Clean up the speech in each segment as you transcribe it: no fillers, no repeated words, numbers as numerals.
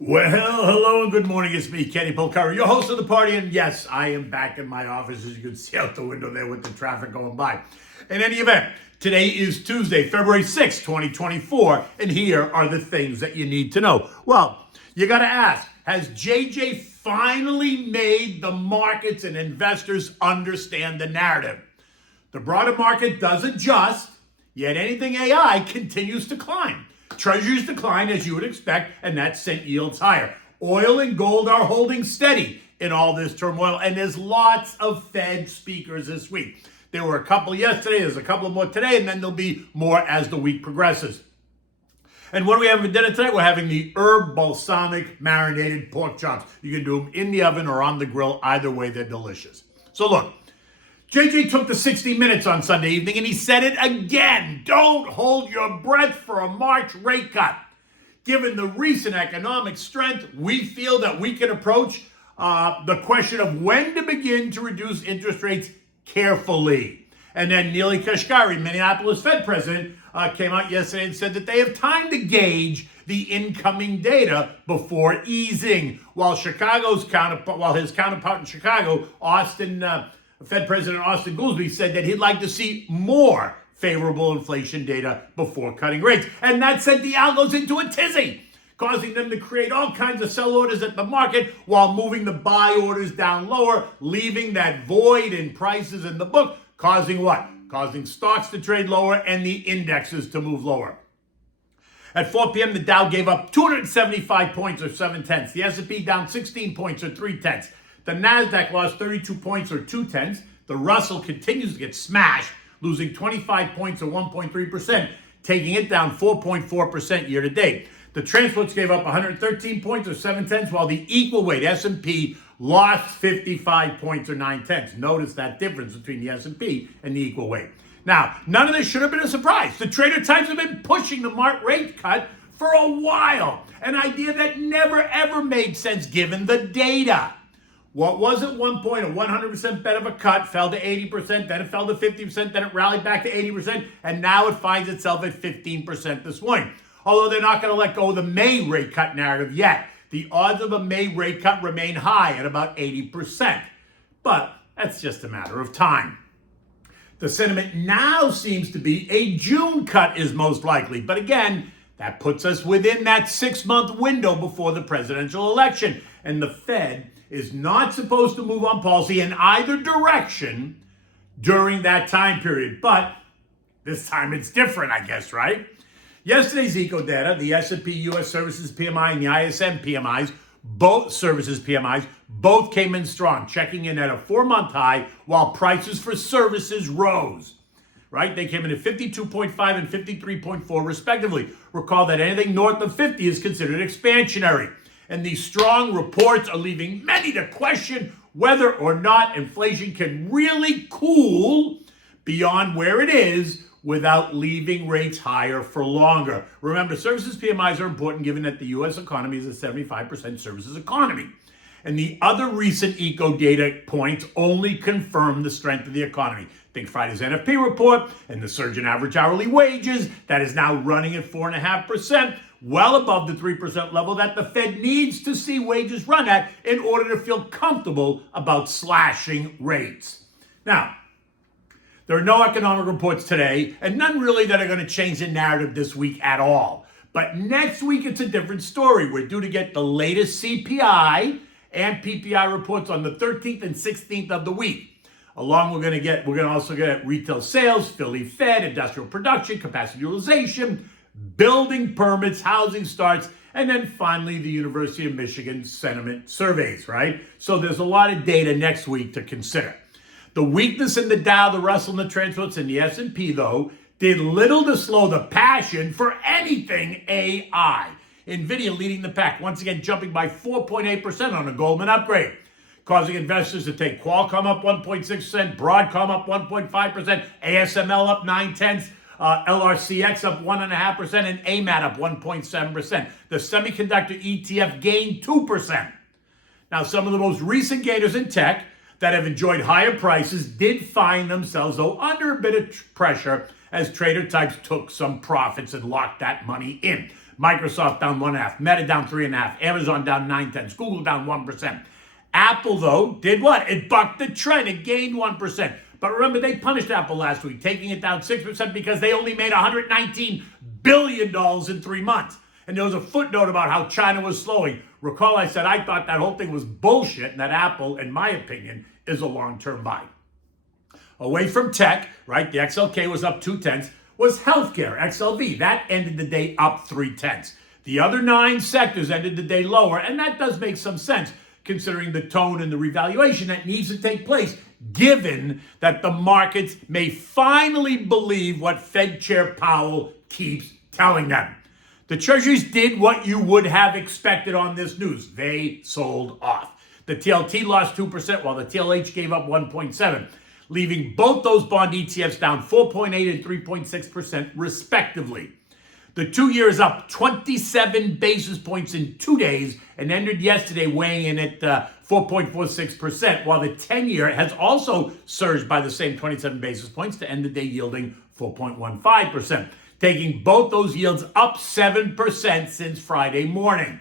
Well, hello and good morning. It's me, cej, your host of the party. And yes, I am back in my office, as you can see out the window there with the traffic going by. In any event, today is Tuesday, February 6th, 2024. And here are the things that you need to know. Well, you got to ask, has JJ finally made the markets and investors understand the narrative? The broader market does adjust, yet anything AI continues to climb. Treasuries decline as you would expect, and that sent yields higher. Oil and gold are holding steady in all this turmoil, and there's lots of Fed speakers this week. There were a couple yesterday, there's a couple more today, and then there'll be more as the week progresses. And what do we have for dinner tonight? We're having the herb balsamic marinated pork chops. You can do them in the oven or on the grill. Either way, they're delicious. So look, JJ took the 60 Minutes on Sunday evening and he said it again. Don't hold your breath for a March rate cut. Given the recent economic strength, we feel that we can approach the question of when to begin to reduce interest rates carefully. And then Neely, Kashkari, Minneapolis Fed president, came out yesterday and said that they have time to gauge the incoming data before easing. While his counterpart in Chicago, Fed President Austin Goolsby, said that he'd like to see more favorable inflation data before cutting rates. And that sent the algos into a tizzy, causing them to create all kinds of sell orders at the market while moving the buy orders down lower, leaving that void in prices in the book, causing what? Causing stocks to trade lower and the indexes to move lower. At 4 p.m., the Dow gave up 275 points or 7/10. The S&P down 16 points or 3/10. The NASDAQ lost 32 points or 2/10. The Russell continues to get smashed, losing 25 points or 1.3%, taking it down 4.4% year to date. The transports gave up 113 points or 7/10, while the equal weight S&P lost 55 points or 9/10. Notice that difference between the S&P and the equal weight. Now, none of this should have been a surprise. The trader types have been pushing the March rate cut for a while, an idea that never ever made sense given the data. What was at one point a 100% bet of a cut fell to 80%, then it fell to 50%, then it rallied back to 80%, and now it finds itself at 15% this morning. Although they're not going to let go of the May rate cut narrative yet. The odds of a May rate cut remain high at about 80%. But that's just a matter of time. The sentiment now seems to be a June cut is most likely. But again, that puts us within that 6-month window before the presidential election. And the Fed is not supposed to move on policy in either direction during that time period. But this time it's different, I guess, right? Yesterday's eco data, the S&P U.S. Services PMI and the ISM PMIs, both services PMIs, both came in strong, checking in at a 4-month high while prices for services rose. Right? They came in at 52.5 and 53.4 respectively. Recall that anything north of 50 is considered expansionary. And these strong reports are leaving many to question whether or not inflation can really cool beyond where it is without leaving rates higher for longer. Remember, services PMIs are important given that the U.S. economy is a 75% services economy. And the other recent eco data points only confirm the strength of the economy. Think Friday's NFP report and the surge in average hourly wages that is now running at 4.5%, well above the 3% level that the Fed needs to see wages run at in order to feel comfortable about slashing rates. Now, there are no economic reports today, and none really that are going to change the narrative this week at all. But next week, it's a different story. We're due to get the latest CPI and PPI reports on the 13th and 16th of the week. We're going to also get retail sales, Philly Fed, industrial production, capacity utilization, building permits, housing starts, and then finally the University of Michigan sentiment surveys, right? So there's a lot of data next week to consider. The weakness in the Dow, the Russell, and the transports, and the S&P, though, did little to slow the passion for anything AI. NVIDIA leading the pack, once again jumping by 4.8% on a Goldman upgrade, causing investors to take Qualcomm up 1.6%, Broadcom up 1.5%, ASML up 0.9%, LRCX up 1.5%, and AMAT up 1.7%. The semiconductor ETF gained 2%. Now, some of the most recent gainers in tech that have enjoyed higher prices did find themselves, though, under a bit of pressure as trader types took some profits and locked that money in. Microsoft down 1.5%. Meta down 3.5%. Amazon down 9/10. Google down 1%. Apple, though, did what? It bucked the trend. It gained 1%. But remember, they punished Apple last week, taking it down 6% because they only made $119 billion in 3 months. And there was a footnote about how China was slowing. Recall I said I thought that whole thing was bullshit and that Apple, in my opinion, is a long-term buy. Away from tech, right, the XLK was up 0.2, was healthcare, XLV. That ended the day up 0.3. The other 9 sectors ended the day lower, and that does make some sense considering the tone and the revaluation that needs to take place, given that the markets may finally believe what Fed Chair Powell keeps telling them. The treasuries did what you would have expected on this news. They sold off. The TLT lost 2%, while the TLH gave up 1.7%, leaving both those bond ETFs down 4.8% and 3.6% respectively. The 2-year is up 27 basis points in 2 days and ended yesterday weighing in at 4.46%, while the 10-year has also surged by the same 27 basis points to end the day yielding 4.15%, taking both those yields up 7% since Friday morning.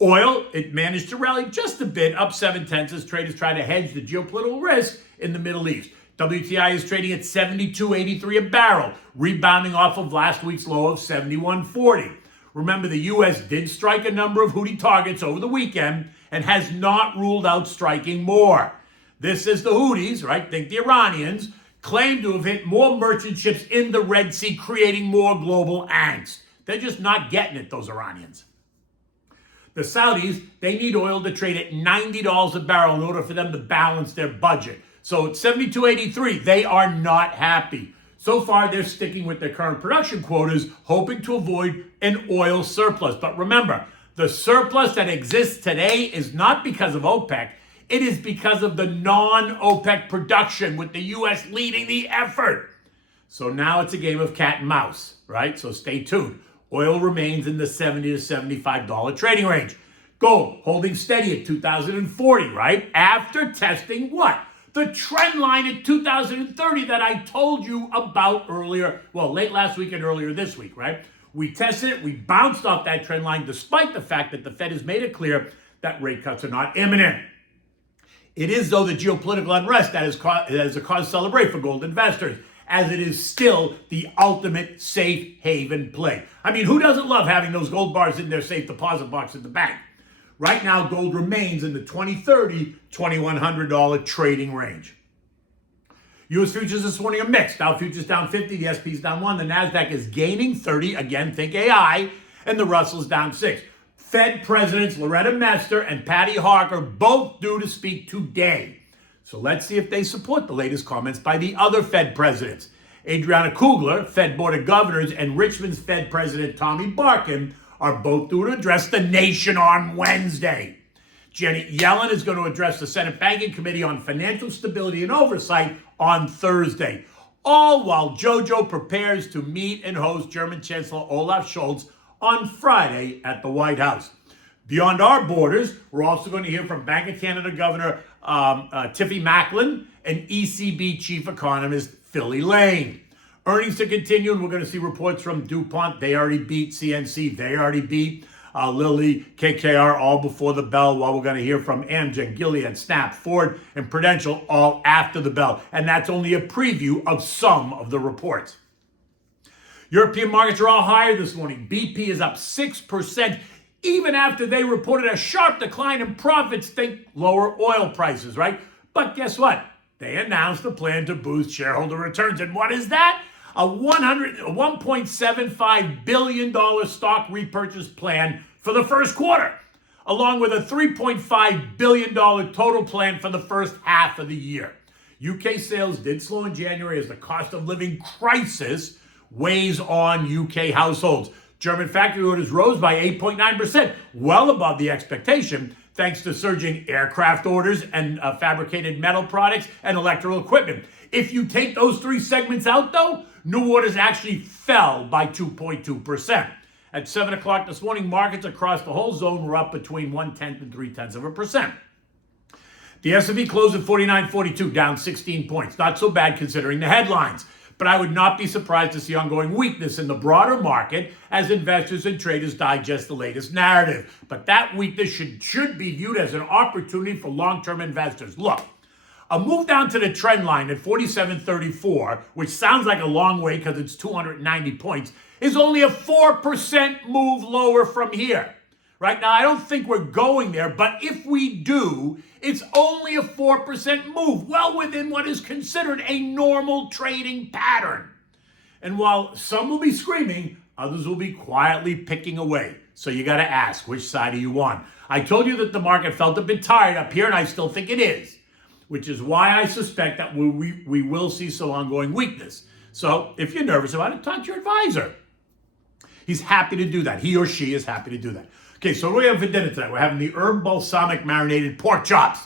Oil, it managed to rally just a bit, up 0.7 as traders try to hedge the geopolitical risk in the Middle East. WTI is trading at $72.83 a barrel, rebounding off of last week's low of $71.40. Remember, the U.S. did strike a number of Houthi targets over the weekend and has not ruled out striking more. This is the Houthis, right? Think the Iranians, claim to have hit more merchant ships in the Red Sea, creating more global angst. They're just not getting it, those Iranians. The Saudis, they need oil to trade at $90 a barrel in order for them to balance their budget. So at $72.83, they are not happy. So far, they're sticking with their current production quotas, hoping to avoid an oil surplus. But remember, the surplus that exists today is not because of OPEC. It is because of the non-OPEC production, with the U.S. leading the effort. So now it's a game of cat and mouse, right? So stay tuned. Oil remains in the $70 to $75 trading range. Gold holding steady at 2040, right? After testing what? The trend line at 2030 that I told you about earlier, well, late last week and earlier this week, right? We tested it, we bounced off that trend line despite the fact that the Fed has made it clear that rate cuts are not imminent. It is, though, the geopolitical unrest that has a cause to celebrate for gold investors, as it is still the ultimate safe haven play. I mean, who doesn't love having those gold bars in their safe deposit box at the bank? Right now, gold remains in the $2,030, $2,100 trading range. U.S. futures this morning are mixed. Dow futures down 50, the S&P's down 1, the NASDAQ is gaining 30, again, think AI, and the Russell's down 6. Fed Presidents Loretta Mester and Patty Harker both due to speak today. So let's see if they support the latest comments by the other Fed presidents. Adriana Kugler, Fed Board of Governors, and Richmond's Fed President Tommy Barkin are both due to address the nation on Wednesday. Janet Yellen is going to address the Senate Banking Committee on Financial Stability and Oversight on Thursday, all while JoJo prepares to meet and host German Chancellor Olaf Scholz on Friday at the White House. Beyond our borders, we're also going to hear from Bank of Canada Governor Tiffany Macklin and ECB Chief Economist Philly Lane. Earnings to continue, and we're going to see reports from DuPont. They already beat CNC. They already beat Lilly, KKR, all before the bell, while we're going to hear from Amgen, Gilead, Snap, Ford, and Prudential all after the bell. And that's only a preview of some of the reports. European markets are all higher this morning. BP is up 6%, even after they reported a sharp decline in profits. Think lower oil prices, right? But guess what? They announced a plan to boost shareholder returns. And what is that? A $1.75 billion stock repurchase plan for the first quarter, along with a $3.5 billion total plan for the first half of the year. UK sales did slow in January as the cost of living crisis weighs on UK households. German factory orders rose by 8.9%, well above the expectation, thanks to surging aircraft orders and fabricated metal products and electrical equipment. If you take those three segments out, though, new orders actually fell by 2.2%. At 7 o'clock this morning, markets across the whole zone were up between 0.1 and 0.3%. The S&P closed at 49.42, down 16 points. Not so bad considering the headlines. but I would not be surprised to see ongoing weakness in the broader market as investors and traders digest the latest narrative. But that weakness should be viewed as an opportunity for long-term investors. Look, a move down to the trend line at 47.34, which sounds like a long way because it's 290 points, is only a 4% move lower from here. Right now, I don't think we're going there, but if we do, it's only a 4% move, well within what is considered a normal trading pattern. And while some will be screaming, others will be quietly picking away. So you got to ask, which side are you on? I told you that the market felt a bit tired up here, and I still think it is, which is why I suspect that we will see some ongoing weakness. So if you're nervous about it, talk to your advisor. He's happy to do that. He or she is happy to do that. Okay, so what do we have for dinner tonight? We're having the herb balsamic marinated pork chops.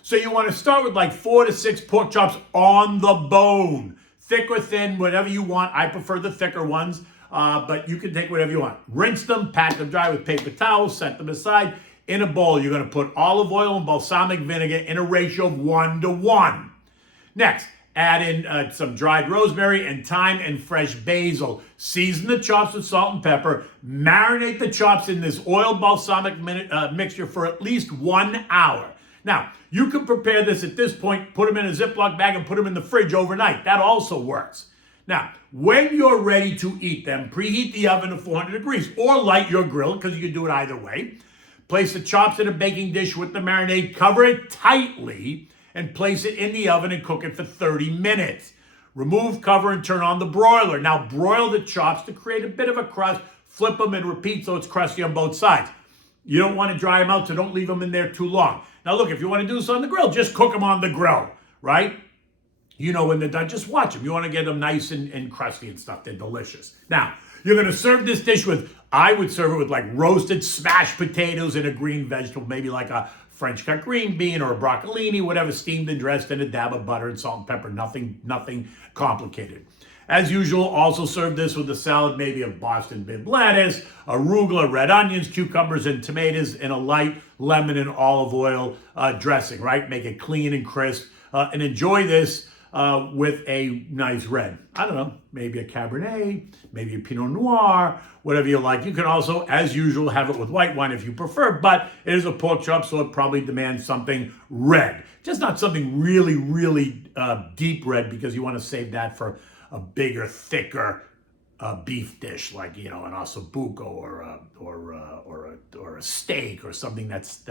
So you want to start with like 4 to 6 pork chops on the bone. Thick or thin, whatever you want. I prefer the thicker ones, but you can take whatever you want. Rinse them, pat them dry with paper towels, set them aside. In a bowl, you're going to put olive oil and balsamic vinegar in a ratio of 1:1. Next, add in some dried rosemary and thyme and fresh basil. Season the chops with salt and pepper. Marinate the chops in this oil balsamic mixture for at least 1 hour. Now, you can prepare this at this point, put them in a Ziploc bag and put them in the fridge overnight. That also works. Now, when you're ready to eat them, preheat the oven to 400 degrees or light your grill because you can do it either way. Place the chops in a baking dish with the marinade, cover it tightly, and place it in the oven and cook it for 30 minutes. Remove cover and turn on the broiler. Now broil the chops to create a bit of a crust, flip them and repeat so it's crusty on both sides. You don't want to dry them out, so don't leave them in there too long. Now look, if you want to do this on the grill, just cook them on the grill, right? You know when they're done, just watch them. You want to get them nice and crusty and stuff. They're delicious. Now, you're going to serve this dish with, I would serve it with like roasted smashed potatoes and a green vegetable, maybe like a French cut green bean or a broccolini, whatever, steamed and dressed in a dab of butter and salt and pepper. Nothing complicated. As usual, also serve this with a salad, maybe of Boston Bib lettuce, arugula, red onions, cucumbers, and tomatoes in a light lemon and olive oil dressing, right? Make it clean and crisp. And enjoy this with a nice red. I don't know, maybe a Cabernet, maybe a Pinot Noir, whatever you like. You can also, as usual, have it with white wine if you prefer, but it is a pork chop, so it probably demands something red. Just not something really deep red, because you want to save that for a bigger, thicker beef dish, like, you know, an ossobuco or a steak or something that's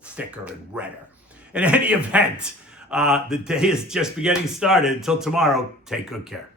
thicker and redder. In any event, the day is just getting started. Until tomorrow, take good care.